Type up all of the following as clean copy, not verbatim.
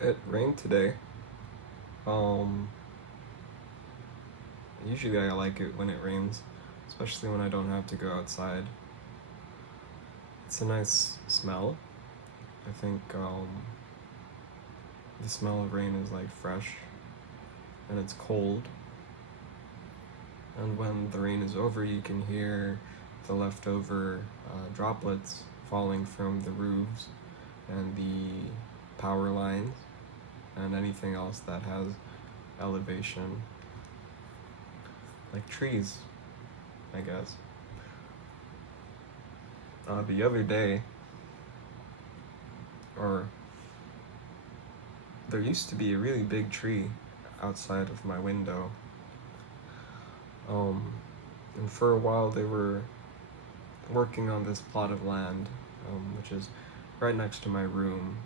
It rained today. Um, Usually I like it when it rains, especially when I don't have to go outside. It's a nice smell. I think the smell of rain is like fresh and it's cold. And when the rain is over, you can hear the leftover droplets falling from the roofs and the power lines and anything else that has elevation, like trees, I guess. The other day, or there used to be a really big tree outside of my window. Um, and for a while they were working on this plot of land, which is right next to my room.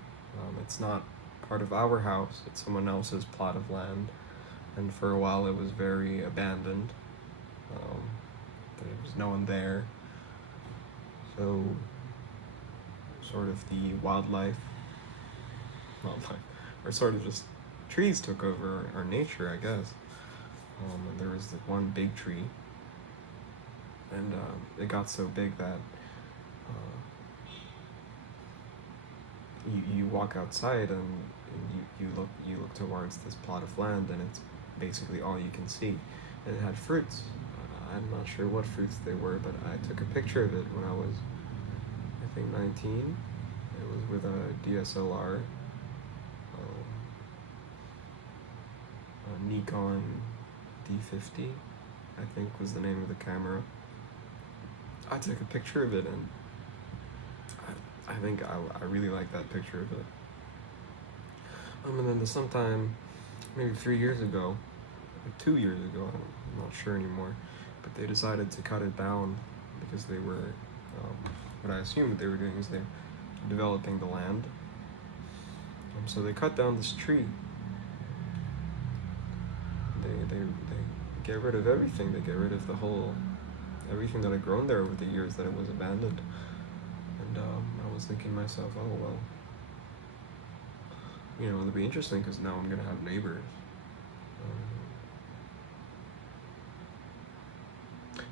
It's not part of our house, it's someone else's plot of land. And for a while it was very abandoned. Um, there was no one there. So, sort of the wildlife, or sort of just trees took over our nature, I guess. And there was like one big tree, and it got so big that you walk outside and you look towards this plot of land, and it's basically all you can see. And it had fruits. I'm not sure what fruits they were, but I took a picture of it when I was, I think, 19. It was with a DSLR, a Nikon D50, I think was the name of the camera. I took a picture of it, and I think I really like that picture of it. And then sometime, maybe 3 years ago, or 2 years ago, I'm not sure anymore, but they decided to cut it down because they were, what I assume what they were doing is they're developing the land. So they cut down this tree. They get rid of everything. They get rid of everything that had grown there over the years that it was abandoned. And I was thinking to myself, oh well, it'll be interesting because now I'm gonna have neighbors.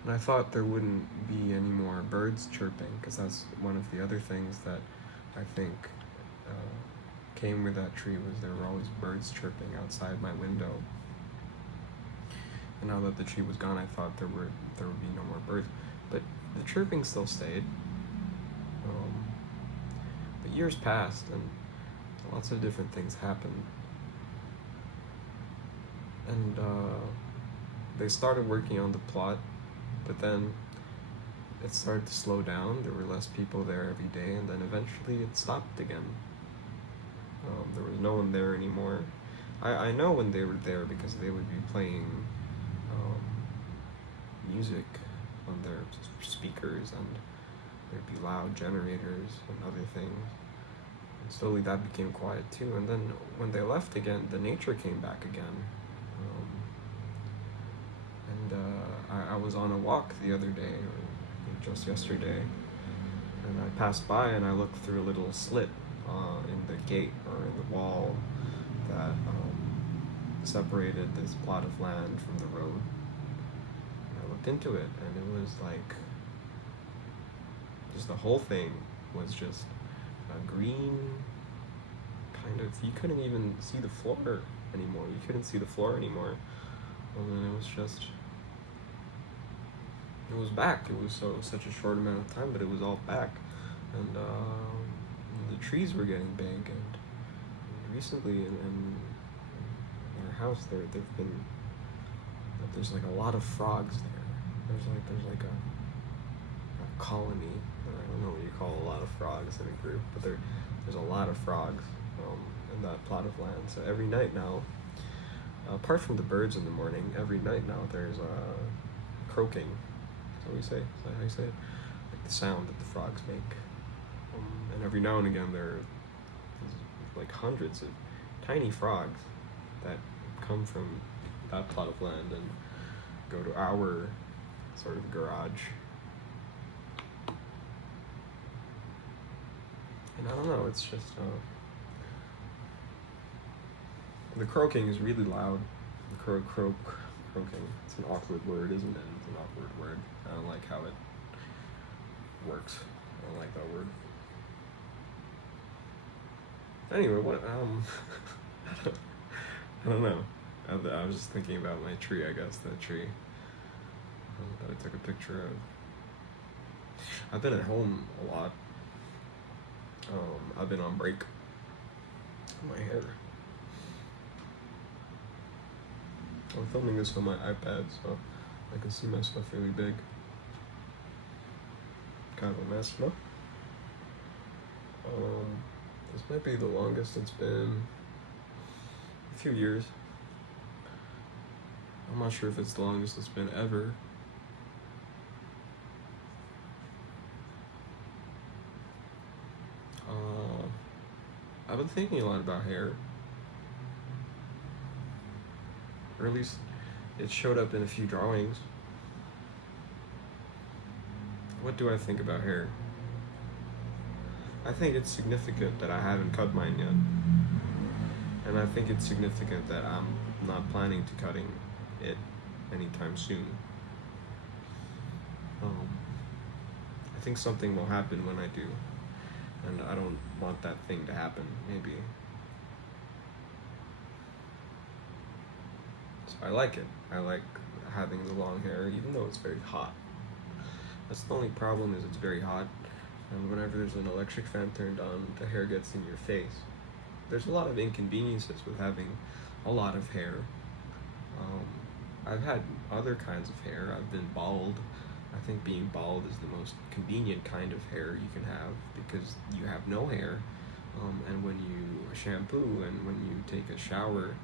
And I thought there wouldn't be any more birds chirping, because that's one of the other things that I think came with that tree, was there were always birds chirping outside my window. And now that the tree was gone, I thought there would be no more birds, but the chirping still stayed. But years passed, and lots of different things happened. And they started working on the plot, but then it started to slow down. There were less people there every day, and then eventually it stopped again. There was no one there anymore. I know when they were there because they would be playing music on their speakers, and there'd be loud generators and other things. And slowly that became quiet too. And then when they left again, the nature came back again. I was on a walk the other day, or just yesterday, and I passed by and I looked through a little slit in the gate, or in the wall that separated this plot of land from the road. And I looked into it, and it was like, just the whole thing was just a green kind of, you couldn't even see the floor anymore. You couldn't see the floor anymore. And it was just, it was back. It was such a short amount of time, but it was all back. And the trees were getting big, and recently in our house there's like a lot of frogs there. There's like a colony. I don't know what you call a lot of frogs in a group, but there's a lot of frogs in that plot of land. So every night now, apart from the birds in the morning, every night now there's croaking. Is that what you say? Is that how you say it? Like the sound that the frogs make. And every now and again there's like hundreds of tiny frogs that come from that plot of land and go to our sort of garage. And I don't know, it's just The croaking is really loud. The croaking. It's an awkward word, isn't it? It's an awkward word. I don't like how it works. I don't like that word. Anyway, what, I don't know. I was just thinking about my tree, I guess, that tree that I took a picture of. I've been at home a lot. I've been on break. My hair. I'm filming this on my iPad, so I can see my stuff really big. Kind of a mess, no? This might be the longest it's been. A few years. I'm not sure if it's the longest it's been ever. I've been thinking a lot about hair. Or at least it showed up in a few drawings. What do I think about hair? I think it's significant that I haven't cut mine yet. And I think it's significant that I'm not planning to cutting it anytime soon. I think something will happen when I do. And I don't want that thing to happen, maybe. So I like it. I like having the long hair, even though it's very hot. That's the only problem, is it's very hot. And whenever there's an electric fan turned on, the hair gets in your face. There's a lot of inconveniences with having a lot of hair. I've had other kinds of hair. I've been bald. I think being bald is the most convenient kind of hair you can have, because you have no hair, and when you shampoo and when you take a shower,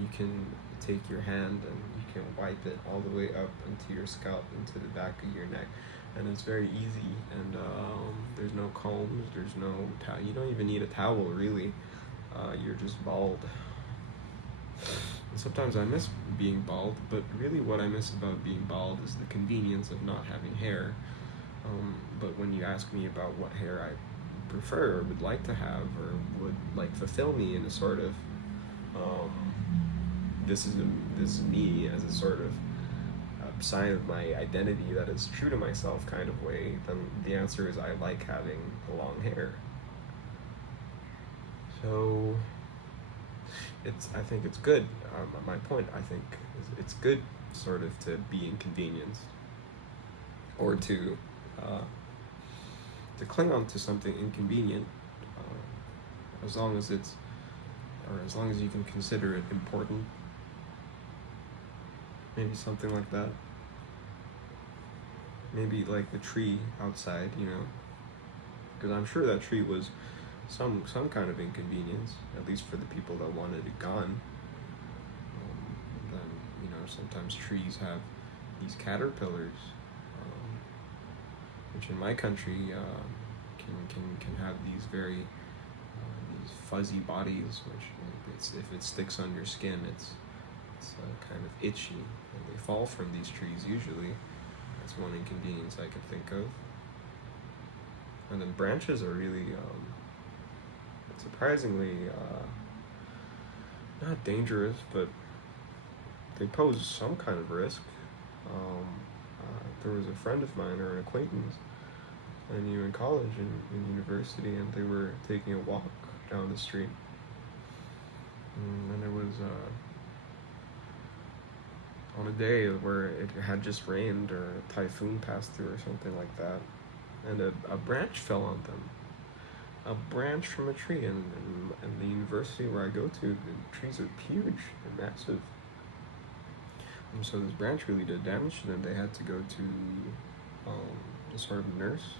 you can take your hand and you can wipe it all the way up into your scalp, into the back of your neck, and it's very easy, and there's no combs, there's no towel. You don't even need a towel, really. You're just bald. And sometimes I miss being bald, but really what I miss about being bald is the convenience of not having hair. But when you ask me about what hair I prefer or would like to have, or would like fulfill me in a sort of this is me as a sort of sign of my identity that is true to myself kind of way, then the answer is I like having long hair. So I think it's good. My point, I think, is it's good sort of to be inconvenienced, or to cling on to something inconvenient, as long as you can consider it important. Maybe something like that. Maybe like the tree outside, because I'm sure that tree was some kind of inconvenience, at least for the people that wanted it gone. Then sometimes trees have these caterpillars, which in my country can have these very these fuzzy bodies, which if it sticks on your skin, it's kind of itchy, and they fall from these trees usually. That's one inconvenience I can think of. And then branches are really surprisingly not dangerous, but they pose some kind of risk. There was a friend of mine, or an acquaintance I knew in college and in university, and they were taking a walk down the street, and it was on a day where it had just rained, or a typhoon passed through or something like that, and a branch fell on them. A branch from a tree, and the university where I go to, the trees are huge and massive. And so this branch really did damage to them. They had to go to a sort of nurse.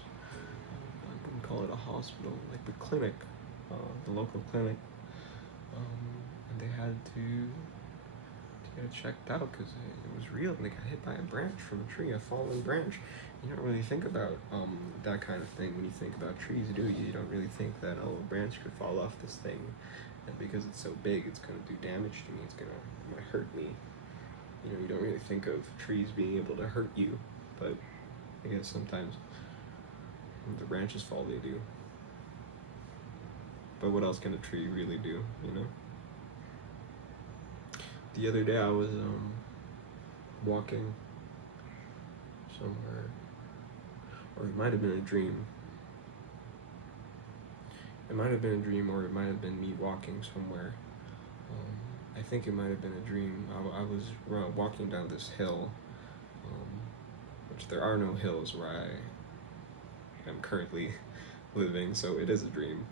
I wouldn't call it a hospital, like the clinic, the local clinic. And they had to get it checked out because it was real. They got hit by a branch from a tree, a fallen branch. You don't really think about that kind of thing when you think about trees, do you? You don't really think that, a branch could fall off this thing, and because it's so big, it's going to do damage to me, it might hurt me. You don't really think of trees being able to hurt you, but I guess sometimes when the branches fall, they do. But what else can a tree really do, The other day I was walking somewhere, or it might have been a dream. It might have been a dream, or it might have been me walking somewhere. I think it might have been a dream. I was walking down this hill, which there are no hills where I am currently living, so it is a dream.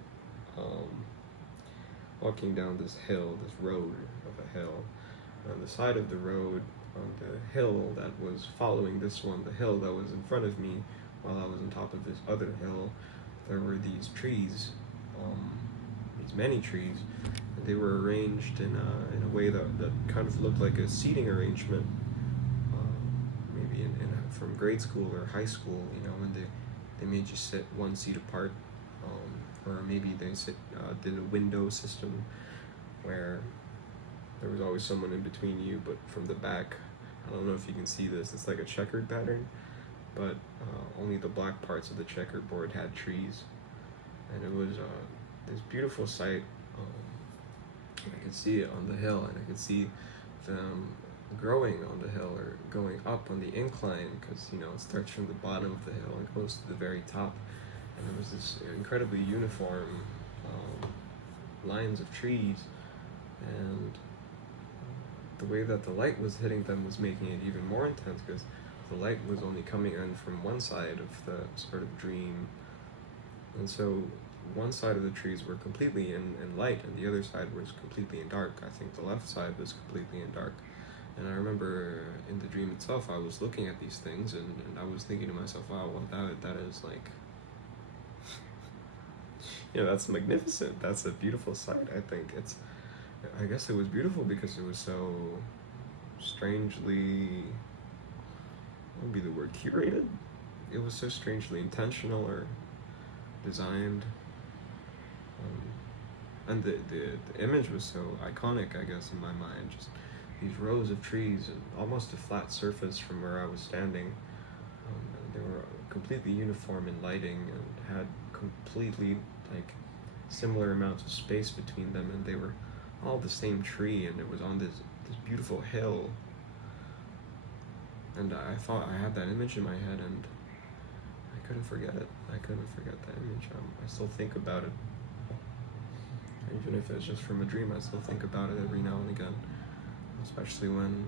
Walking down this hill, this road of a hill. On the side of the road, on the hill that was following this one, the hill that was in front of me while I was on top of this other hill, there were these trees, these many trees, and they were arranged in a way that kind of looked like a seating arrangement, maybe from grade school or high school, when they made you sit one seat apart, or maybe they did a window system where there was always someone in between you, but from the back, I don't know if you can see this, it's like a checkered pattern, but only the black parts of the checkerboard had trees, and it was this beautiful sight. I could see it on the hill, and I could see them growing on the hill, or going up on the incline, because it starts from the bottom of the hill and goes to the very top, and there was this incredibly uniform lines of trees, and the way that the light was hitting them was making it even more intense, because the light was only coming in from one side of the sort of dream, and so one side of the trees were completely in light, and the other side was completely in dark. I think the left side was completely in dark. And I remember in the dream itself, I was looking at these things, and I was thinking to myself, wow, well, that is like, that's magnificent. That's a beautiful sight. I guess it was beautiful because it was so strangely, what would be the word, curated? It was so strangely intentional or designed. And the image was so iconic, I guess, in my mind. Just these rows of trees and almost a flat surface from where I was standing. They were completely uniform in lighting and had completely similar amounts of space between them, and they were all the same tree, and it was on this beautiful hill. And I thought I had that image in my head, and I couldn't forget it. I couldn't forget that image. I still think about it. Even if it's just from a dream, I still think about it every now and again, especially when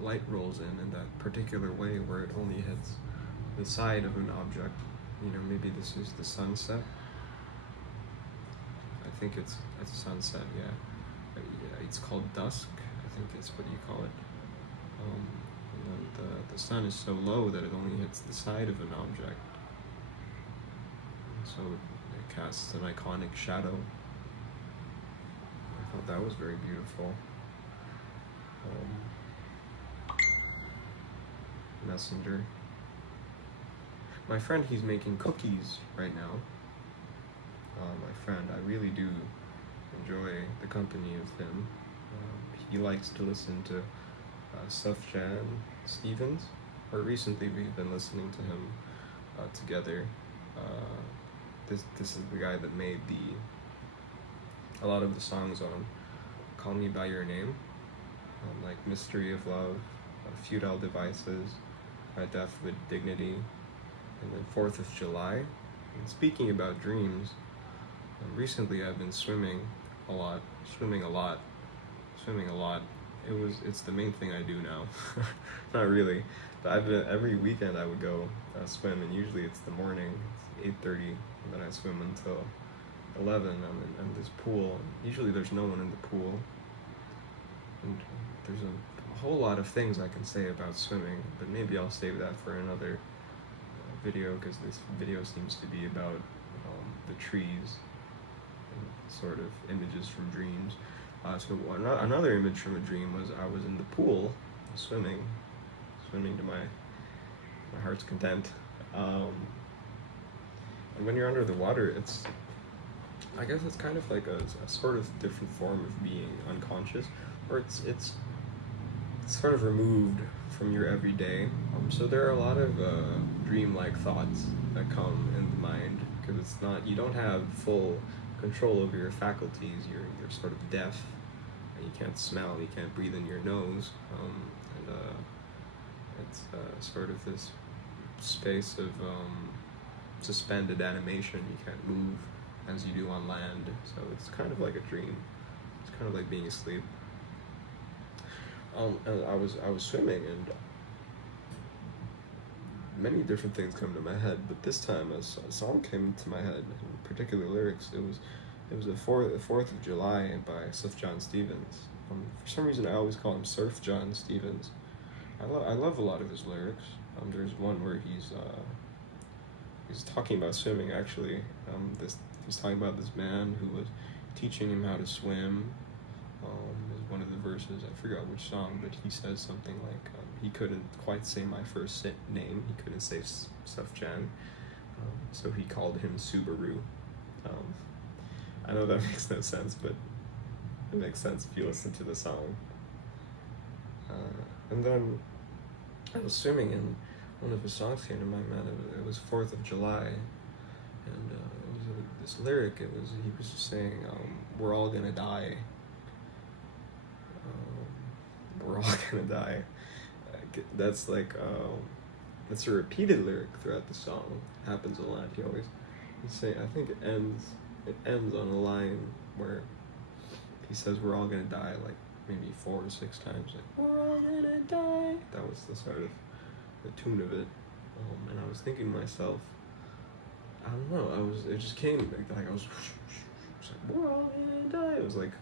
light rolls in that particular way where it only hits the side of an object. Maybe this is the sunset. I think it's sunset, yeah. It's called dusk, I think it's what you call it. And the sun is so low that it only hits the side of an object. So it casts an iconic shadow. I thought that was very beautiful. Messenger. My friend, he's making cookies right now. My friend, I really do enjoy the company of him. He likes to listen to Sufjan Stevens, or recently we've been listening to him together. This is the guy that made a lot of the songs on Call Me By Your Name, like Mystery of Love, Futile Devices, Death with Dignity, and then 4th of July. And speaking about dreams, recently I've been swimming a lot. It's the main thing I do now. Not really, but every weekend I would go swim, and usually it's the morning. It's 8:30, and then I swim until 11. I'm in this pool. Usually there's no one in the pool, and there's a whole lot of things I can say about swimming, but maybe I'll save that for another video, because this video seems to be about the trees and sort of images from dreams. So another image from a dream was I was in the pool swimming to my heart's content. And when you're under the water, I guess it's kind of like a sort of different form of being unconscious, or it's sort of removed from your everyday. So there are a lot of dream-like thoughts that come in the mind, because you don't have full control over your faculties. You're sort of deaf you can't smell, you can't breathe in your nose, and it's sort of this space of suspended animation. You can't move as you do on land, so it's kind of like a dream. It's kind of like being asleep. And I was swimming, and many different things come to my head, but this time a song came into my head, in particular lyrics. It was the 4th of July by Sufjan Stevens. For some reason, I always call him Surf John Stevens. I love a lot of his lyrics. There's one where he's talking about swimming. Actually, he's talking about this man who was teaching him how to swim. Is one of the verses. I forgot which song, but he says something like he couldn't quite say my first name. He couldn't say Sufjan, so he called him Subaru. I know that makes no sense, but it makes sense if you listen to the song. And then I was swimming, and one of his songs came to my mind. It was 4th of July, and it was this lyric. He was just saying, "We're all gonna die. We're all gonna die." That's like that's a repeated lyric throughout the song. It happens a lot. He's saying, I think it ends on a line where he says we're all gonna die, like maybe 4 or 6 times, like we're all gonna die. That was the sort of the tune of it. And I was thinking to myself, I don't know, it just came like I was like, we're all gonna die. It was like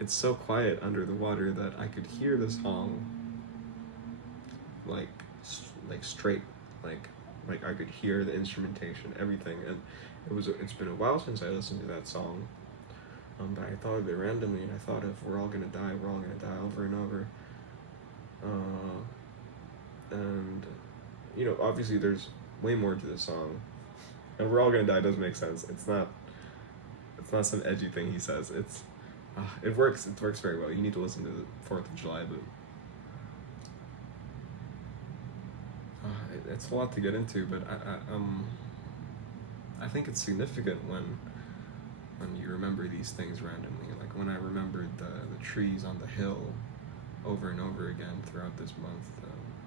it's so quiet under the water that I could hear the song like straight, like I could hear the instrumentation, everything. And it's been a while since I listened to that song, but I thought of it randomly, and I thought of we're all gonna die over and over. And obviously there's way more to this song, and we're all gonna die does make sense. It's not some edgy thing he says. It works very well. You need to listen to the 4th of July, but it's a lot to get into. But I think it's significant when you remember these things randomly. Like when I remembered the trees on the hill over and over again throughout this month.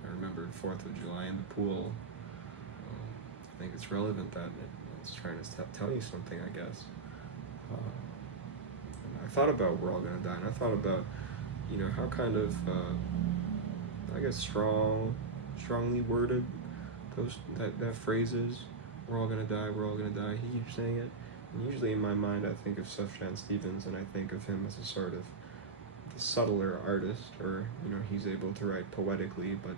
I remembered 4th of July in the pool. I think it's relevant that it's trying to tell you something, I guess. I thought about we're all gonna die, and I thought about, how kind of, I guess strongly worded that phrase is. We're all gonna die, we're all gonna die. He keeps saying it, and usually in my mind I think of Sufjan Stevens, and I think of him as a sort of the subtler artist, or he's able to write poetically, but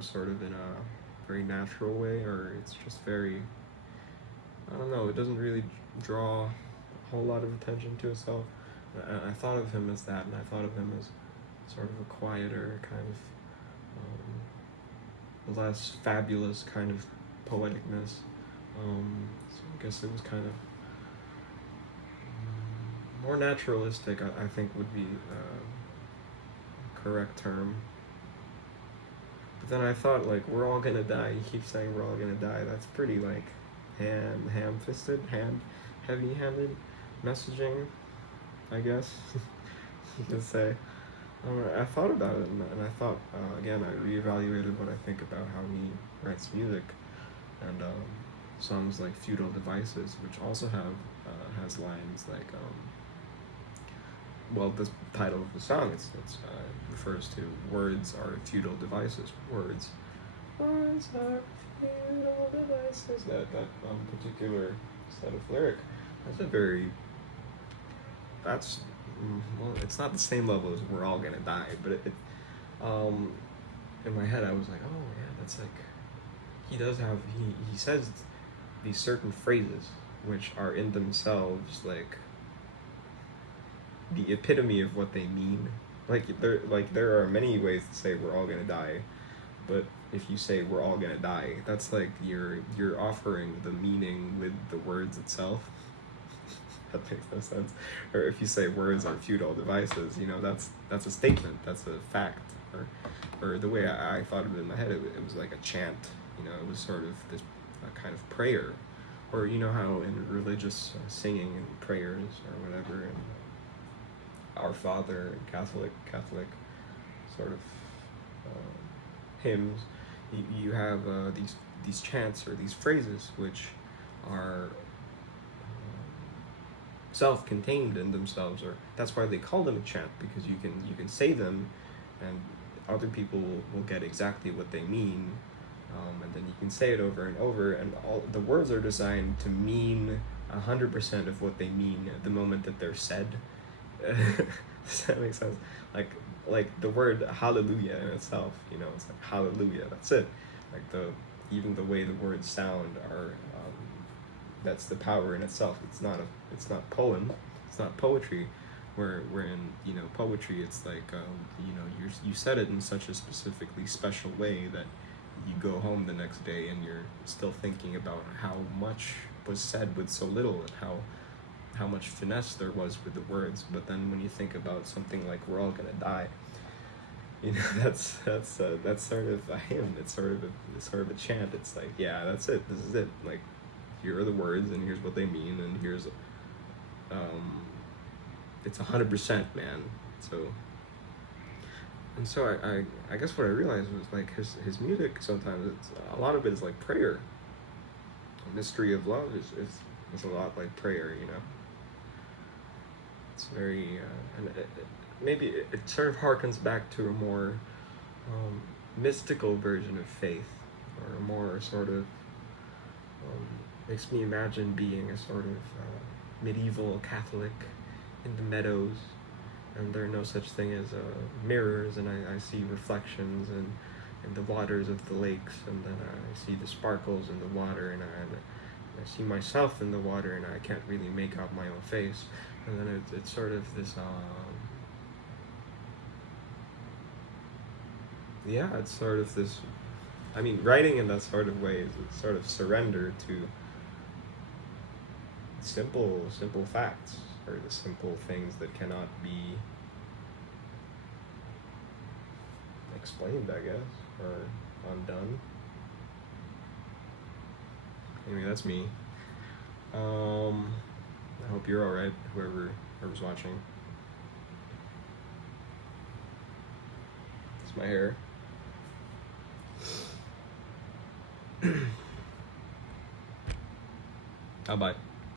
sort of in a very natural way, or it's just very, I don't know, it doesn't really draw a whole lot of attention to itself. I thought of him as that, and I thought of him as sort of a quieter, kind of less fabulous kind of poeticness. So I guess it was kind of more naturalistic, I think would be a correct term. But then I thought, like, we're all gonna die. You keep saying we're all gonna die. That's pretty, like, ham-fisted, heavy-handed messaging, I guess you could say. I thought about it, and I thought, again, I reevaluated what I think about how he writes music, and songs like Feudal Devices, which also has lines like, well, the title of the song, it refers to words are feudal devices. Words are feudal devices. That particular set of lyric, that's well, it's not the same level as we're all gonna die, but it in my head I was like, oh yeah, that's like, he does have, he says these certain phrases which are in themselves like the epitome of what they mean. There are many ways to say we're all gonna die, but if you say we're all gonna die, that's like you're offering the meaning with the words itself. That makes no sense. Or if you say words are feudal devices, that's a statement, that's a fact. Or the way I thought of it in my head, it was like a chant. It was sort of this kind of prayer, or you know how in religious singing and prayers or whatever, and Our Father, Catholic sort of hymns, you have these chants or these phrases which are self-contained in themselves, or that's why they call them a chant, because you can say them, and other people will get exactly what they mean, and then you can say it over and over, and all the words are designed to mean 100% of what they mean at the moment that they're said. Does that make sense? Like the word hallelujah in itself, it's like hallelujah, that's it. Like even the way the words sound are, that's the power in itself. It's not poem, it's not poetry, wherein poetry, it's like you said it in such a specifically special way that you go home the next day and you're still thinking about how much was said with so little, and how much finesse there was with the words. But then when you think about something like "We're all gonna die," that's sort of a hymn. It's sort of a chant. It's like, yeah, that's it. This is it. Like, here are the words, and here's what they mean, and here's, it's 100%, man. So I guess what I realized was, like, his music, sometimes a lot of it is like prayer. The mystery of love is a lot like prayer, It's very, and maybe it sort of harkens back to a more mystical version of faith, or a more sort of, makes me imagine being a sort of medieval Catholic in the meadows, and there are no such thing as mirrors, and I see reflections in the waters of the lakes, and then I see the sparkles in the water, and I see myself in the water, and I can't really make out my own face, and then it's sort of this, it's sort of this, writing in that sort of way is sort of surrender to simple facts, or the simple things that cannot be explained, I guess, or undone. Anyway, that's me. I hope you're alright, whoever's watching. It's my hair. Bye.